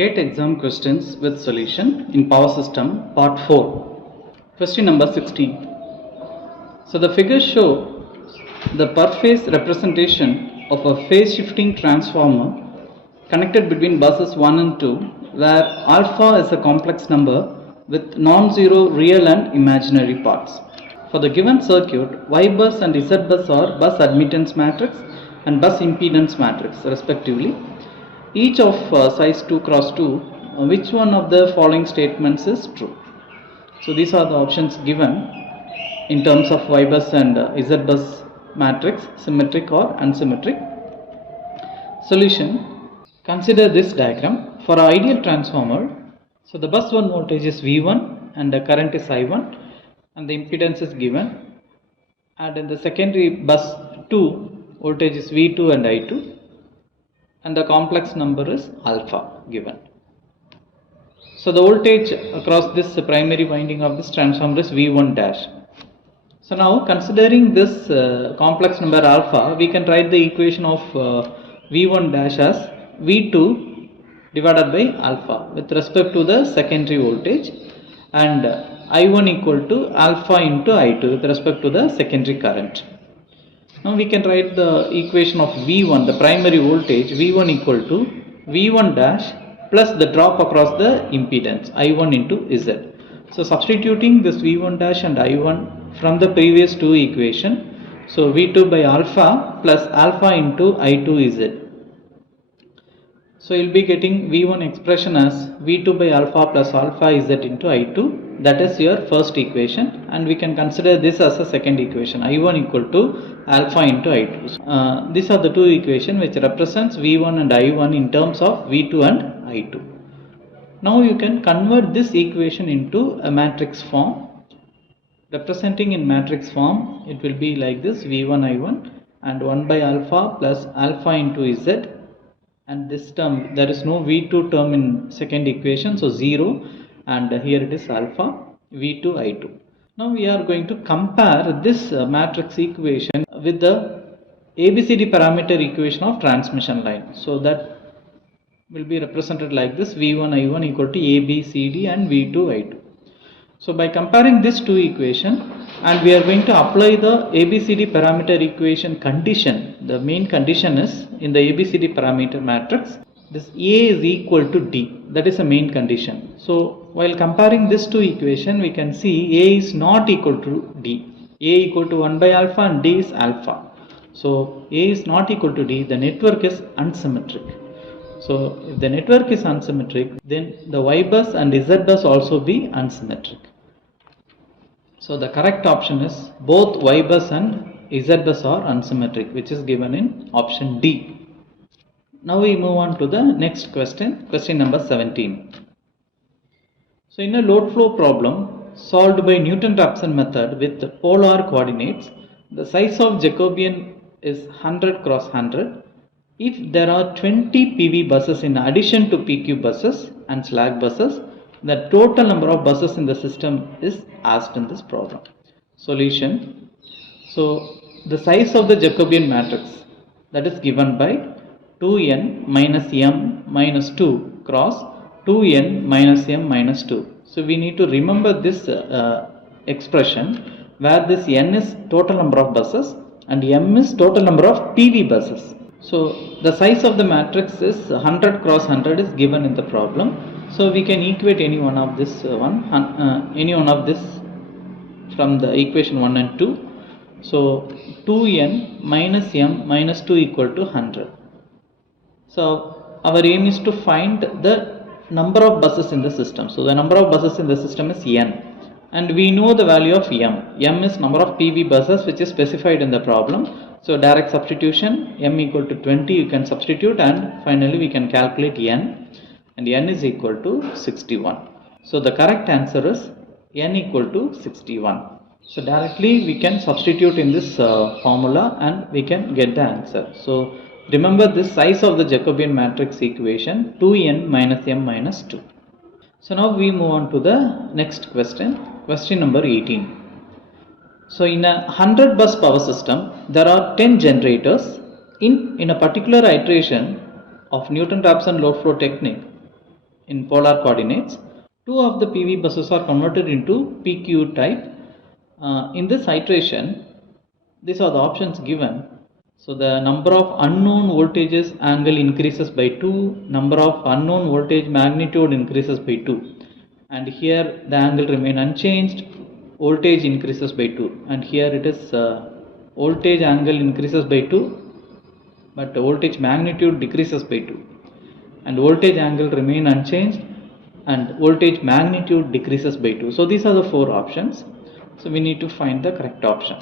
Gate exam questions with solution in power system part 4. Question number 16. So the figures show the per phase representation of a phase shifting transformer connected between buses 1 and 2, where alpha is a complex number with non-zero real and imaginary parts. For the given circuit, Y bus and Z bus are bus admittance matrix and bus impedance matrix respectively. Each of size 2 cross 2, which one of the following statements is true? So these are the options given in terms of Y bus and Z bus matrix, symmetric or unsymmetric. Solution: consider this diagram. For an ideal transformer, so the bus 1 voltage is V1 and the current is I1 and the impedance is given, and in the secondary bus 2 voltage is V2 and I2 and the complex number is alpha given. So the voltage across this primary winding of this transformer is V1 dash. So now considering this complex number alpha, we can write the equation of V1 dash as V2 divided by alpha with respect to the secondary voltage, and I1 equal to alpha into I2 with respect to the secondary current. Now we can write the equation of V1, the primary voltage, V1 equal to V1 dash plus the drop across the impedance I1 into Z. So substituting this V1 dash and I1 from the previous two equation, so V2 by alpha plus alpha into I2 Z. So you will be getting V1 expression as V2 by alpha plus alpha Z into I2. That is your first equation, and we can consider this as a second equation, I1 equal to alpha into I2. These are the two equations which represents V1 and I1 in terms of V2 and I2. Now you can convert this equation into a matrix form. Representing in matrix form, it will be like this: V1 I1 and 1 by alpha plus alpha into Z, and this term, there is no V2 term in second equation, so 0, and here it is alpha V2 I2. Now we are going to compare this matrix equation with the ABCD parameter equation of transmission line. So that will be represented like this: V1 I1 equal to ABCD and V2 I2. So by comparing these two equations, and we are going to apply the ABCD parameter equation condition. The main condition is in the ABCD parameter matrix, this A is equal to D. That is a main condition. So while comparing these two equations, we can see A is not equal to D. A equal to 1 by alpha and D is alpha. So A is not equal to D, the network is unsymmetric. So if the network is unsymmetric, then the Y bus and Z bus also be unsymmetric. So the correct option is both Y bus and Z bus are unsymmetric, which is given in option D. Now we move on to the next question, question number 17. So in a load flow problem solved by Newton-Raphson method with polar coordinates, the size of Jacobian is 100 cross 100. If there are 20 PV buses in addition to PQ buses and slack buses, the total number of buses in the system is asked in this problem. Solution: so the size of the Jacobian matrix, that is given by 2n minus m minus 2 cross 2n minus m minus 2. So we need to remember this expression where this n is total number of buses and m is total number of PV buses. So the size of the matrix is 100 cross 100 is given in the problem. So we can equate any one of this from the equation 1 and 2. So 2n minus m minus 2 equal to 100. So our aim is to find the number of buses in the system. So the number of buses in the system is n, and we know the value of m. M is number of PV buses which is specified in the problem. So direct substitution, m equal to 20 you can substitute, and finally we can calculate n, and n is equal to 61. So the correct answer is n equal to 61. So directly we can substitute in this formula and we can get the answer. So remember this size of the Jacobian matrix equation, 2n minus m minus 2. So now we move on to the next question, question number 18. So in a 100 bus power system, there are 10 generators. In a particular iteration of Newton-Raphson load flow technique, in polar coordinates. 2 of the PV buses are converted into PQ type. In this iteration, these are the options given. So the number of unknown voltages angle increases by 2, number of unknown voltage magnitude increases by 2, and here the angle remain unchanged, voltage increases by 2, and here it is voltage angle increases by 2 but voltage magnitude decreases by 2, and voltage angle remain unchanged and voltage magnitude decreases by 2. So these are the 4 options. So we need to find the correct option.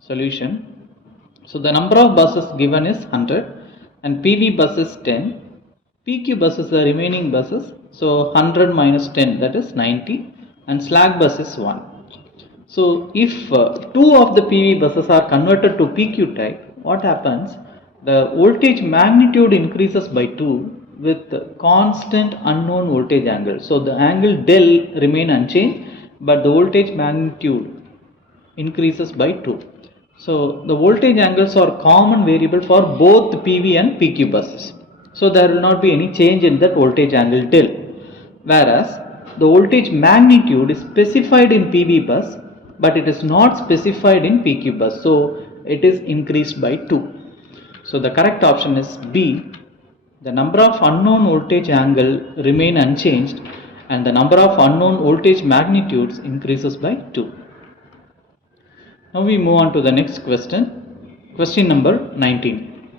Solution. So the number of buses given is 100 and PV bus is 10. PQ bus is the remaining buses. So 100 minus 10, that is 90, and slack bus is 1. So if 2 of the PV buses are converted to PQ type, what happens? The voltage magnitude increases by 2 with constant unknown voltage angle. So the angle del remain unchanged, but the voltage magnitude increases by 2. So the voltage angles are common variable for both PV and PQ buses. So there will not be any change in that voltage angle del. Whereas the voltage magnitude is specified in PV bus, but it is not specified in PQ bus. So it is increased by 2. So the correct option is B. The number of unknown voltage angle remain unchanged and the number of unknown voltage magnitudes increases by 2. Now we move on to the next question. Question number 19.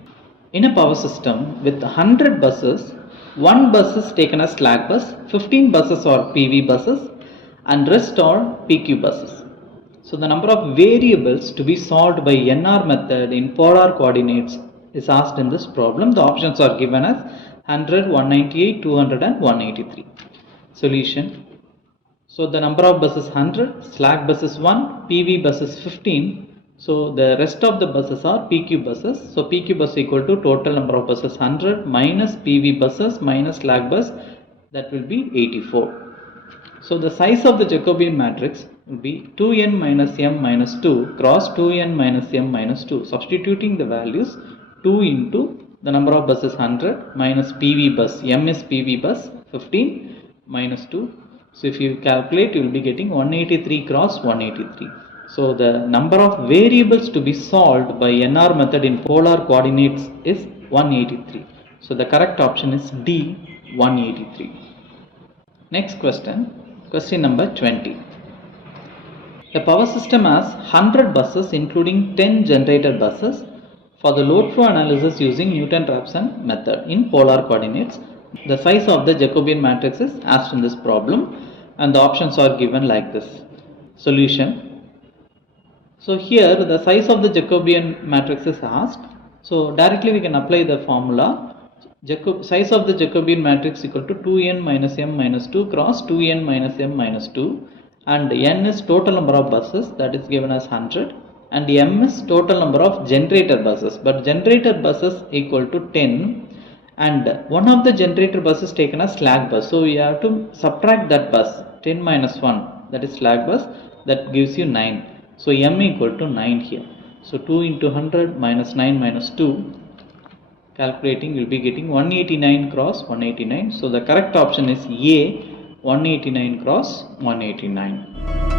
In a power system with 100 buses, 1 bus is taken as slack bus, 15 buses are PV buses, and rest are PQ buses. So the number of variables to be solved by NR method in polar coordinates is asked in this problem. The options are given as 100, 198, 200 and 183. Solution. So the number of buses 100, slack bus is 1, PV bus is 15. So the rest of the buses are PQ buses. So PQ bus equal to total number of buses 100 minus PV buses minus slack bus, that will be 84. So the size of the Jacobian matrix will be 2n minus m minus 2 cross 2n minus m minus 2. Substituting the values, 2 into the number of buses 100 minus PV bus, m is PV bus 15 minus 2. So if you calculate, you will be getting 183 cross 183. So the number of variables to be solved by NR method in polar coordinates is 183. So the correct option is D, 183. Next question. Question number 20. The power system has 100 buses including 10 generator buses. For the load flow analysis using Newton-Raphson method in polar coordinates, the size of the Jacobian matrix is asked in this problem and the options are given like this. Solution. So here the size of the Jacobian matrix is asked. So directly we can apply the formula. Size of the Jacobian matrix equal to 2n minus m minus 2 cross 2n minus m minus 2, and n is total number of buses, that is given as 100, and m is total number of generator buses, but generator buses equal to 10 and one of the generator buses taken as slack bus. So we have to subtract that bus, 10 minus 1, that is slack bus, that gives you 9. So m equal to 9 here. So 2 into 100 minus 9 minus 2. Calculating, will be getting 189 cross 189. So the correct option is A, 189 cross 189.